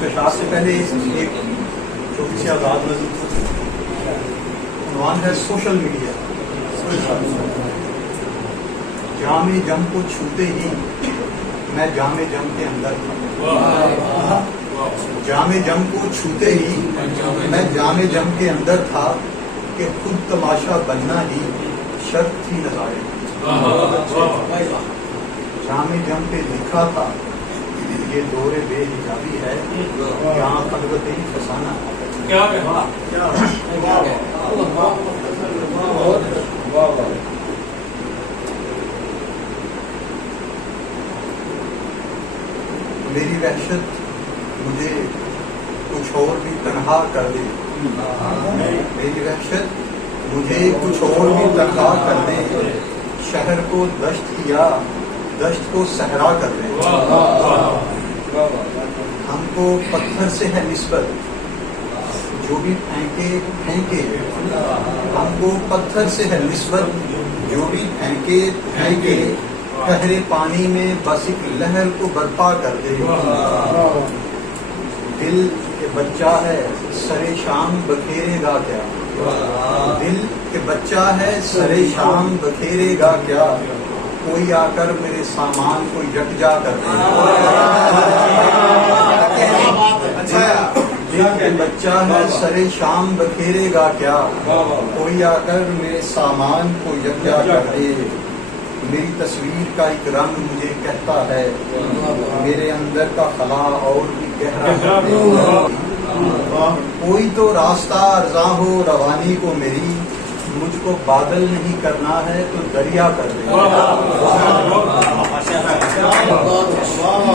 اختتام سے پہلے ایک چھوٹی سی آزاد نظم عنوان ہے سوشل میڈیا. جام جم کو چھوتے ہی میں جام جم کے اندر تھا. جام جم کو چھوتے ہی میں جام جم کے اندر تھا کہ خود تماشا بننا ہی شرط تھی نظارے. جام جم پہ لکھا تھا یہ دور بے حجابی ہے یہاں خلوت ہی فسانہ. میری وحشت مجھے کچھ اور بھی تنہا کر دے. میری وحشت مجھے کچھ اور بھی تنہا کر دے. شہر کو دشت کیا دشت کو صحرا کر دے. ہم کو پتھر سے ہے نسبت جو بھی پھینکے پھینکے. ہم کو پتھر سے ہے نسبت جو بھی پھینکے پھینکے. گہرے پانی میں بس ایک لہر کو برپا کر دے. دل کے بچہ ہے سرے شام بکھیرے گا کیا. دل کے بچہ ہے سرے شام بکھیرے گا کیا. کوئی آ کر میرے سامان کو یکجا کر دے. دل کے بچہ ہے سرے شام بکھیرے گا کیا. کوئی آ کر میرے سامان کو یکجا کر دے. میری تصویر کا ایک رنگ مجھے کہتا ہے میرے اندر کا خلا اور بھی گہرا کر دے. کوئی تو راستہ ارزاں ہو روانی کو میری. مجھ کو بادل نہیں کرنا ہے تو دریا کر دے.